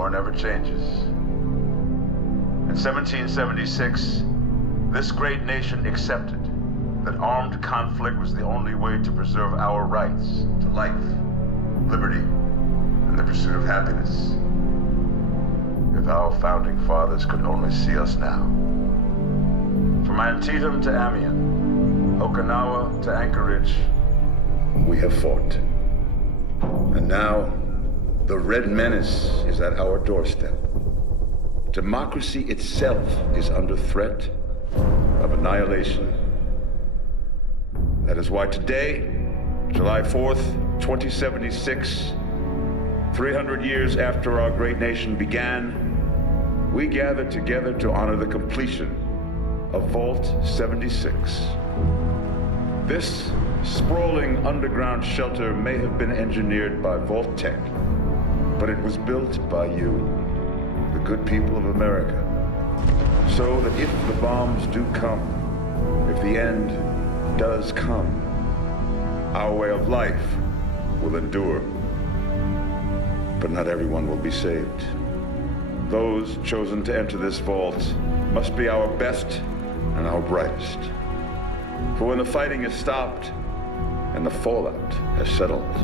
war never changes. In 1776, this great nation accepted that armed conflict was the only way to preserve our rights to life, liberty, and the pursuit of happiness. If our founding fathers could only see us now. From Antietam to Amiens, Okinawa to Anchorage, we have fought. And now, the Red Menace is at our doorstep. Democracy itself is under threat of annihilation. That is why today, July 4th, 2076, 300 years after our great nation began, we gather together to honor the completion of Vault 76. This sprawling underground shelter may have been engineered by Vault Tech, but it was built by you, the good people of America, so that if the bombs do come, if the end does come, our way of life will endure. But not everyone will be saved. Those chosen to enter this vault must be our best and our brightest. For when the fighting is stopped and the fallout has settled,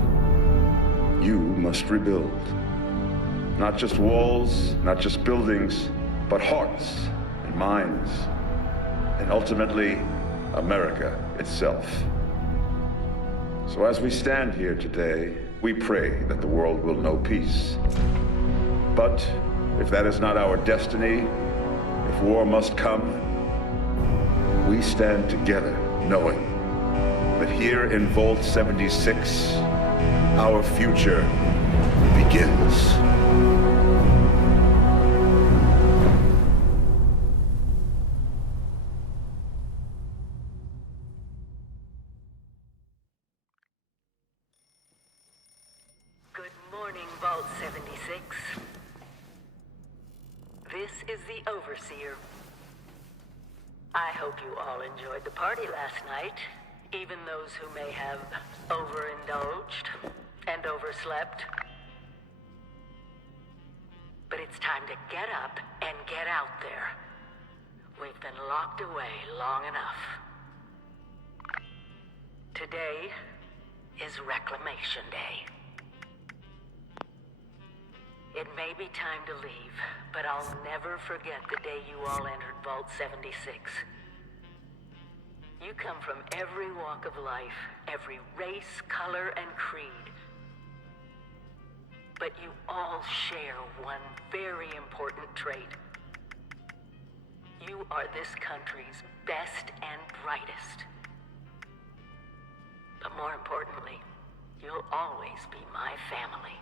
you must rebuild. Not just walls, not just buildings, but hearts and minds, and ultimately, America itself. So as we stand here today, we pray that the world will know peace. But if that is not our destiny, if war must come, we stand together knowing that here in Vault 76, our future begins. Good morning, Vault 76. This is the Overseer. I hope you all enjoyed the party last night, even those who may have overindulged and overslept. But it's time to get up and get out there. We've been locked away long enough. Today is Reclamation Day. It may be time to leave, but I'll never forget the day you all entered Vault 76. You come from every walk of life, every race, color, and creed. But you all share one very important trait. You are this country's best and brightest. But more importantly, you'll always be my family.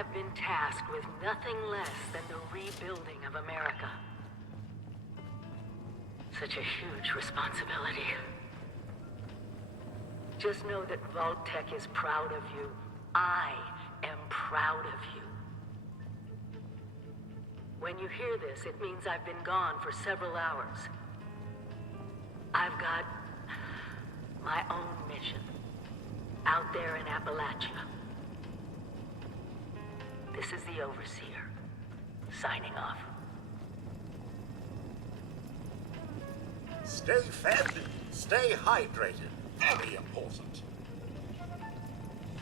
have been tasked with nothing less than the rebuilding of America. Such a huge responsibility. Just know that Vault-Tec is proud of you. I am proud of you. When you hear this, it means I've been gone for several hours. I've got my own mission out there in Appalachia. This is the Overseer, signing off. Stay fed, stay hydrated. Very important.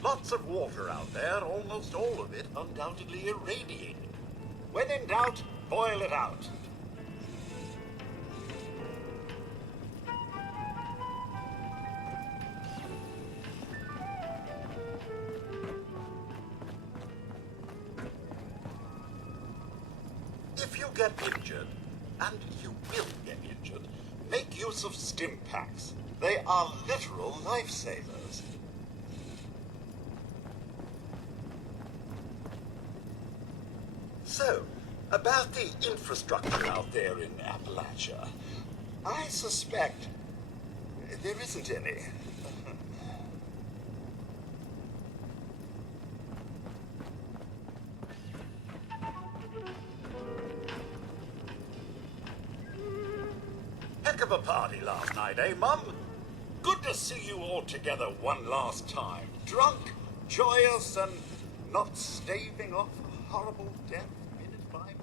Lots of water out there, almost all of it undoubtedly irradiated. When in doubt, boil it out. If you get injured, and you will get injured, make use of stim packs. They are literal lifesavers. So, about the infrastructure out there in Appalachia, I suspect there isn't any. Heck of a party last night, eh, Mum? Good to see you all together one last time. Drunk, joyous, and not staving off a horrible death minute by minute.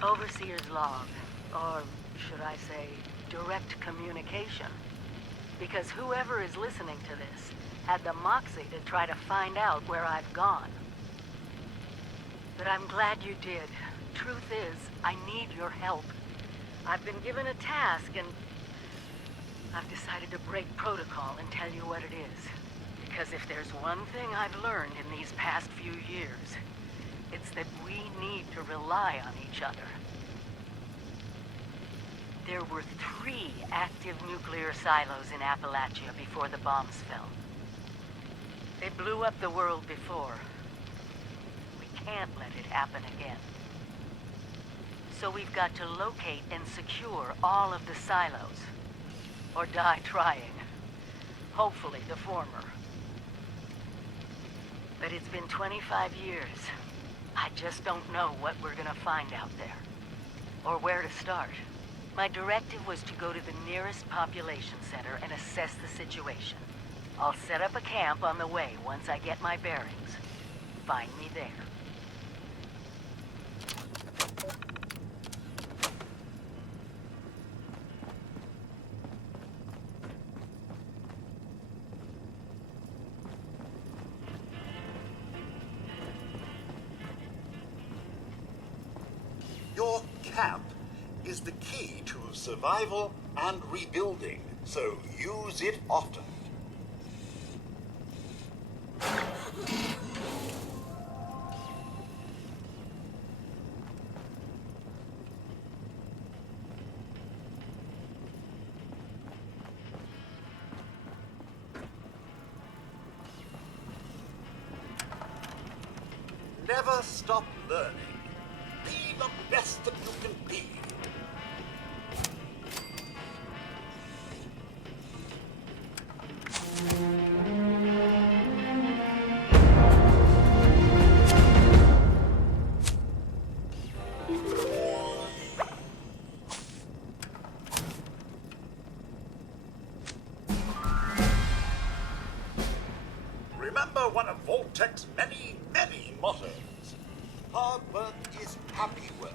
Overseer's log, or should I say, direct communication. Because whoever is listening to this had the moxie to try to find out where I've gone. But I'm glad you did. Truth is, I need your help. I've been given a task and I've decided to break protocol and tell you what it is. Because if there's one thing I've learned in these past few years, it's that we need to rely on each other. There were 3 active nuclear silos in Appalachia before the bombs fell. They blew up the world before. We can't let it happen again. So we've got to locate and secure all of the silos. Or die trying. Hopefully the former. But it's been 25 years. I just don't know what we're gonna find out there. Or where to start. My directive was to go to the nearest population center and assess the situation. I'll set up a camp on the way once I get my bearings. Find me there. Your camp is the key to survival and rebuilding, so use it often. Never stop learning. Be the best that you can be. one of Vault-Tec's many, many mottos. Hard work is happy work.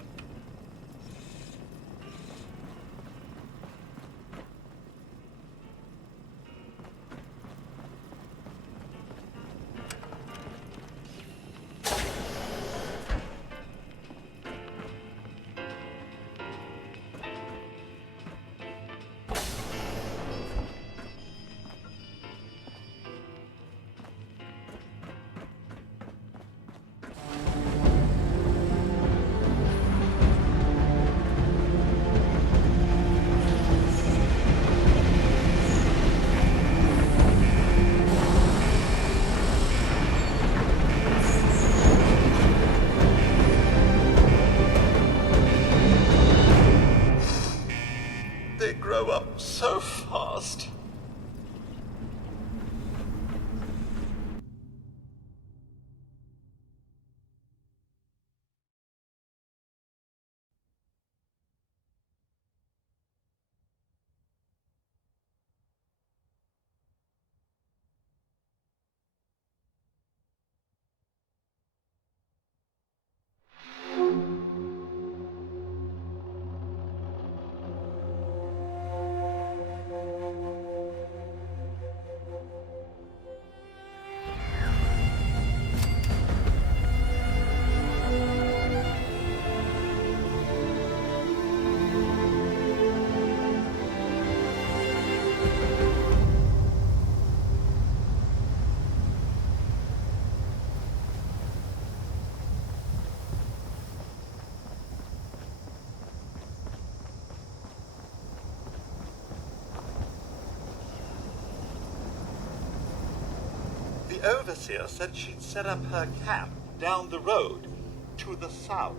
They grow up so fast. The Overseer said she'd set up her camp down the road to the south.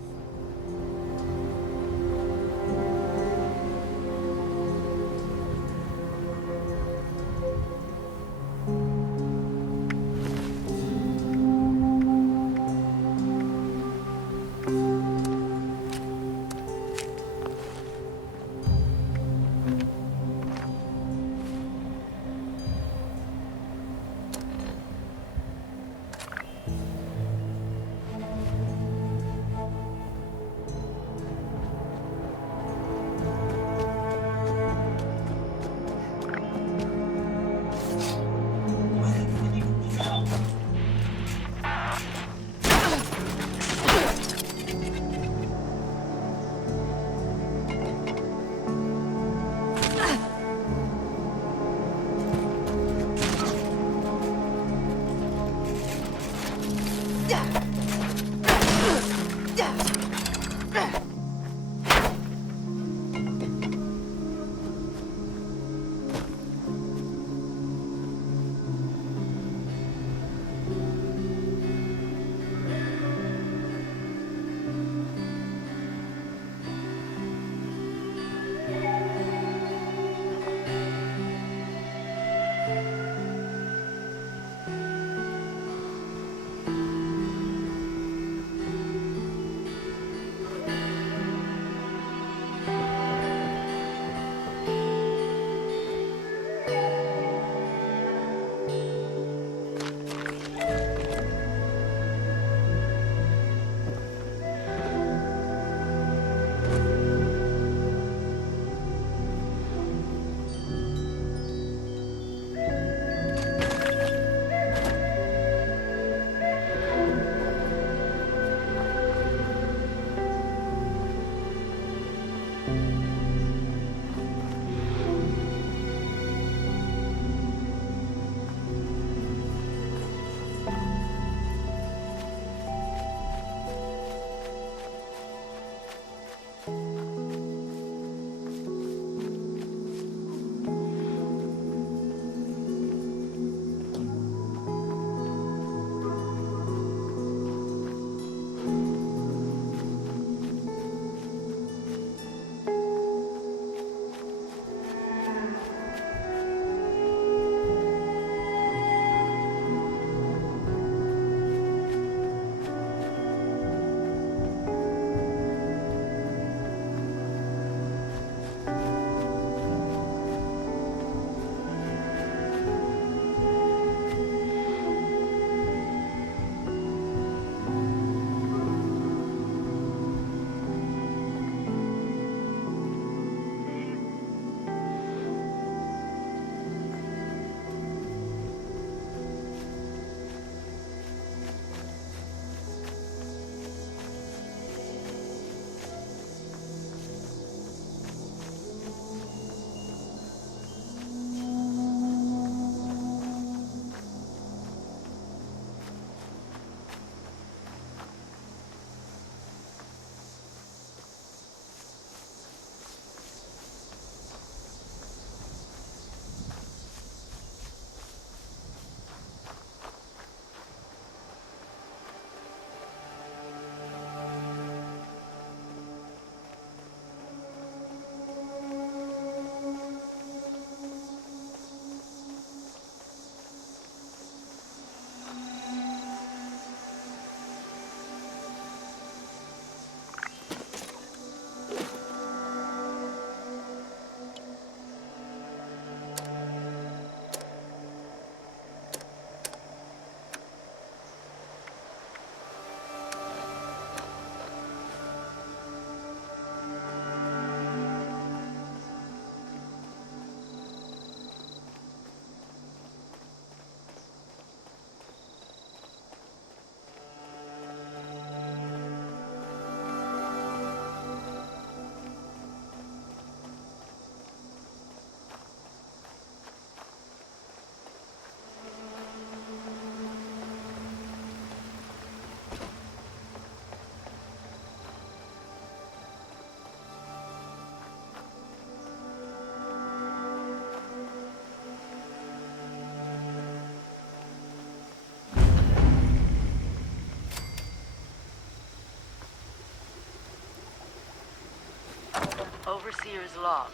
Overseer's log,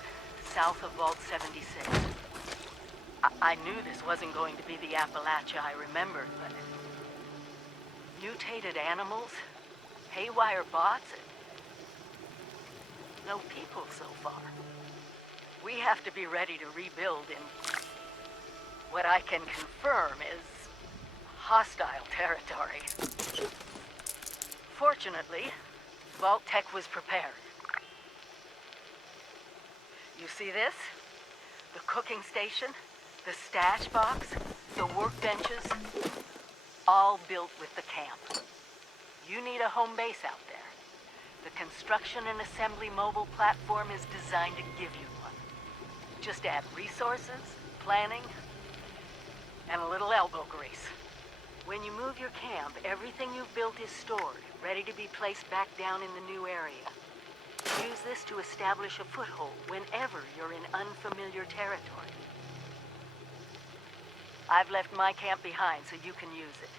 south of Vault 76. I knew this wasn't going to be the Appalachia I remembered, but... mutated animals, haywire bots, and... no people so far. We have to be ready to rebuild in... what I can confirm is... hostile territory. Fortunately, Vault Tech was prepared. You see this? The cooking station, the stash box, the workbenches, all built with the camp. You need a home base out there. The construction and assembly mobile platform is designed to give you one. Just add resources, planning, and a little elbow grease. When you move your camp, everything you've built is stored, ready to be placed back down in the new area. Use this to establish a foothold whenever you're in unfamiliar territory. I've left my camp behind so you can use it.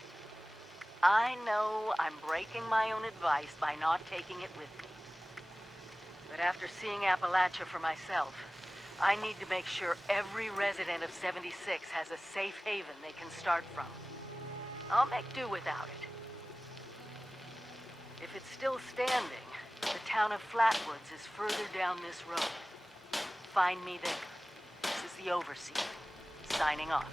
I know I'm breaking my own advice by not taking it with me. But after seeing Appalachia for myself, I need to make sure every resident of 76 has a safe haven they can start from. I'll make do without it. If it's still standing, the town of Flatwoods is further down this road. Find me there. This is the Overseer, signing off.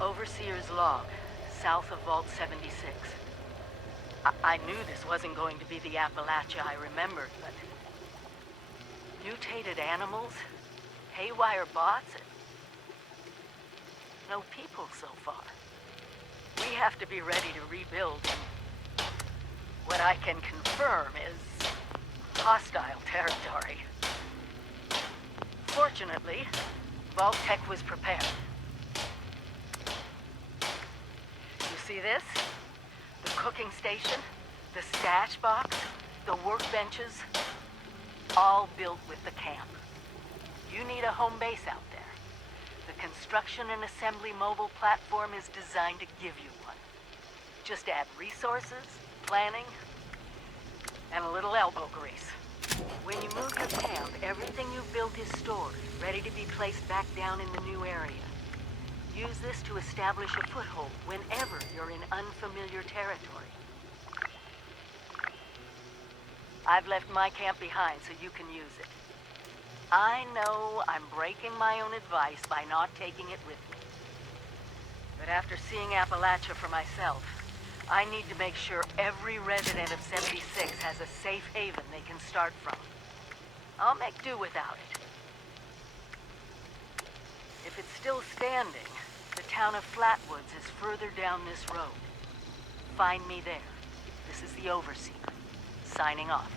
Overseer's log, south of Vault 76. I knew this wasn't going to be the Appalachia I remembered, but... mutated animals, haywire bots, and... no people so far. We have to be ready to rebuild in... what I can confirm is... hostile territory. Fortunately, Vault Tech was prepared. See this? The cooking station, the stash box, the workbenches, all built with the camp. You need a home base out there. The construction and assembly mobile platform is designed to give you one. Just add resources, planning, and a little elbow grease. When you move your camp, everything you've built is stored, ready to be placed back down in the new area. Use this to establish a foothold whenever you're in unfamiliar territory. I've left my camp behind so you can use it. I know I'm breaking my own advice by not taking it with me. But after seeing Appalachia for myself, I need to make sure every resident of 76 has a safe haven they can start from. I'll make do without it. If it's still standing, the town of Flatwoods is further down this road. Find me there. This is the Overseer, signing off.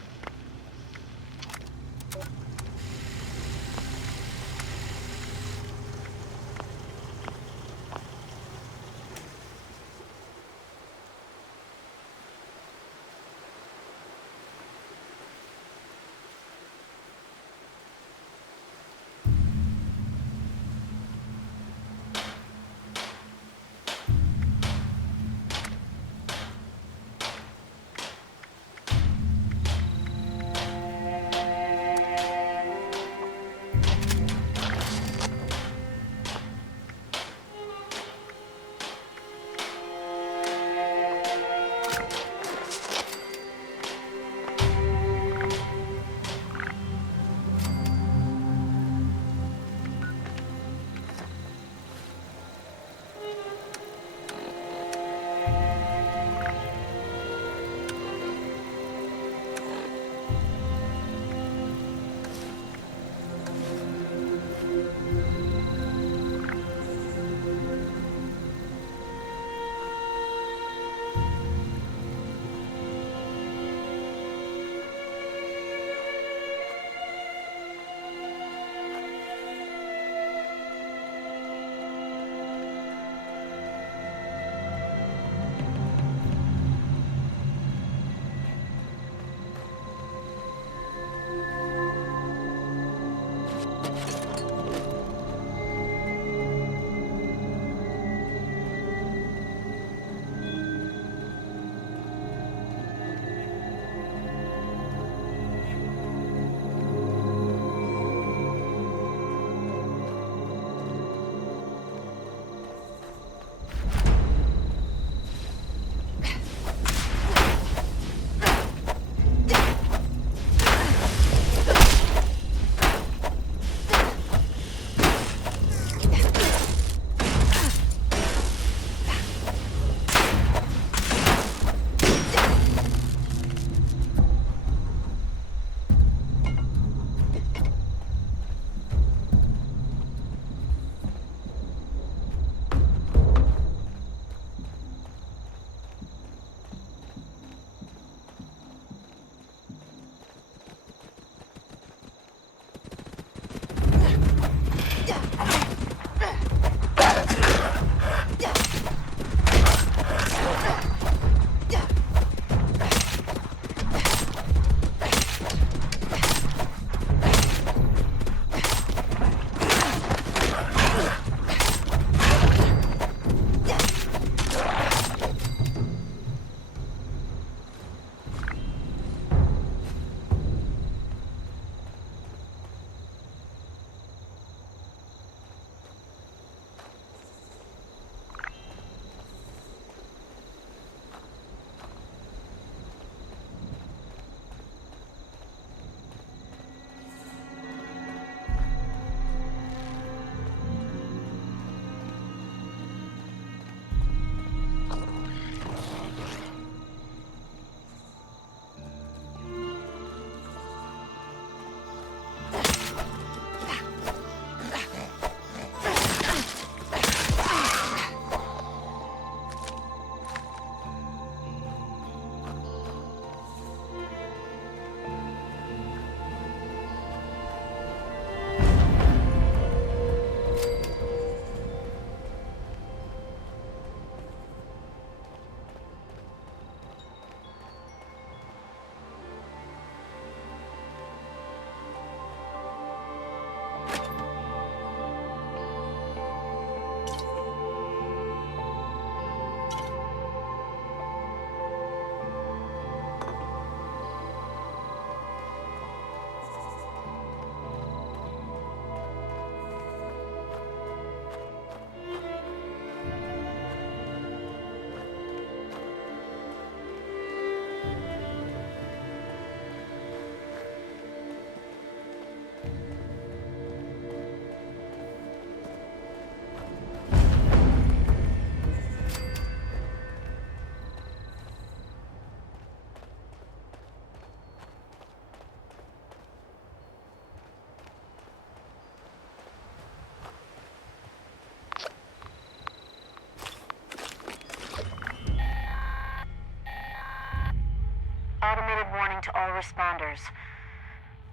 Automated warning to all responders.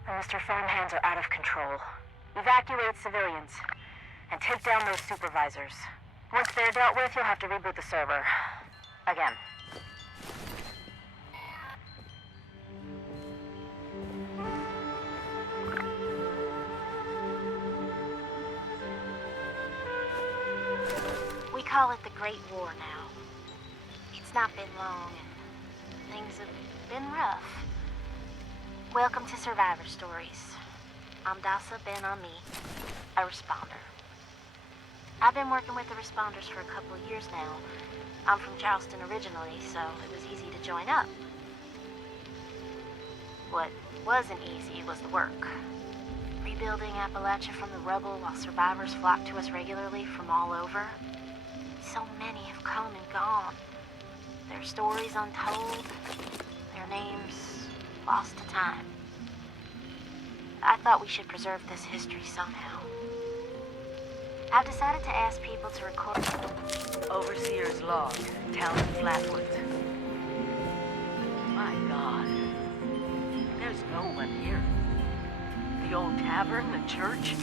The Mr. Farmhands are out of control. Evacuate civilians. And take down those supervisors. Once they're dealt with, you'll have to reboot the server. Again. We call it the Great War now. It's not been long, and things have been rough. Welcome to Survivor Stories. I'm Dasa Ben-Ami, a responder. I've been working with the responders for a couple of years now. I'm from Charleston originally, so it was easy to join up. What wasn't easy was the work. Rebuilding Appalachia from the rubble while survivors flock to us regularly from all over. So many have come and gone. Their stories untold, their names lost to time. I thought we should preserve this history somehow. I've decided to ask people to record... Overseer's log, town of Flatwoods. My God. There's no one here. The old tavern, the church,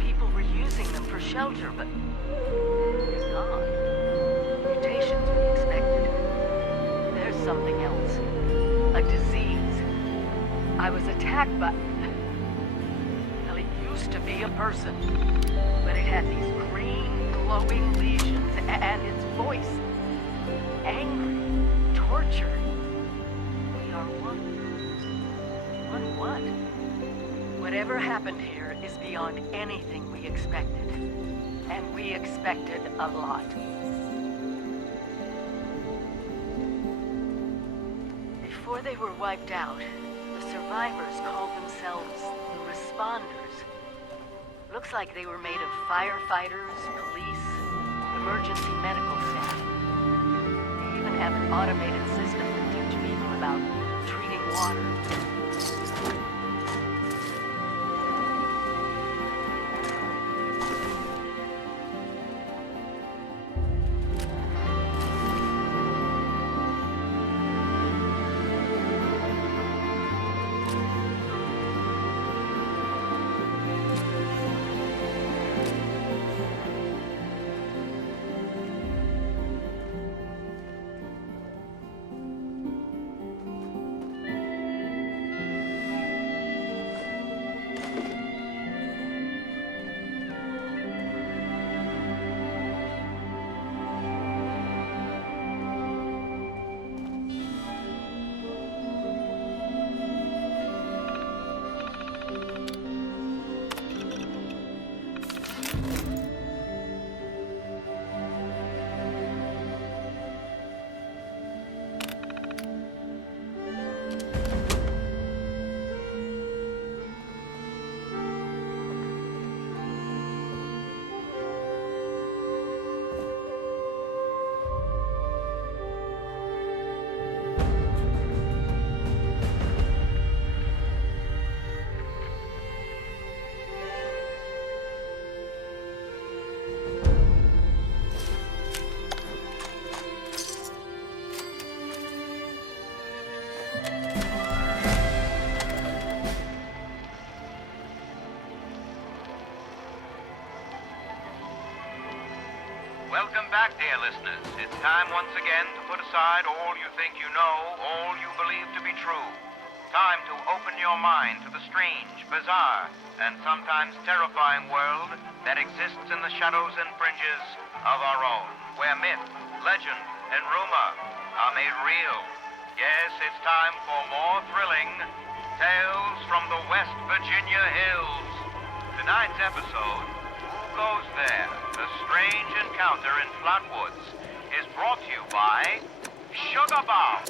people were using them for shelter, but... they're gone. Mutations we expected. There's something else. A disease. I was attacked by... well, it used to be a person. But it had these green, glowing lesions, and its voice. Angry, tortured. We are one. One what? Whatever happened here is beyond anything we expected. And we expected a lot. Before they were wiped out, the survivors called themselves the Responders. Looks like they were made of firefighters, police, emergency medical staff. They even have an automated system to teach people about treating water. Welcome back, dear listeners. It's time once again to put aside all you think you know, all you believe to be true. Time to open your mind to the strange, bizarre, and sometimes terrifying world that exists in the shadows and fringes of our own, where myth, legend, and rumor are made real. Yes, it's time for more thrilling tales from the West Virginia hills. Tonight's episode, Who Goes There? A Strange Encounter in Flatwoods, is brought to you by Sugar Bomb.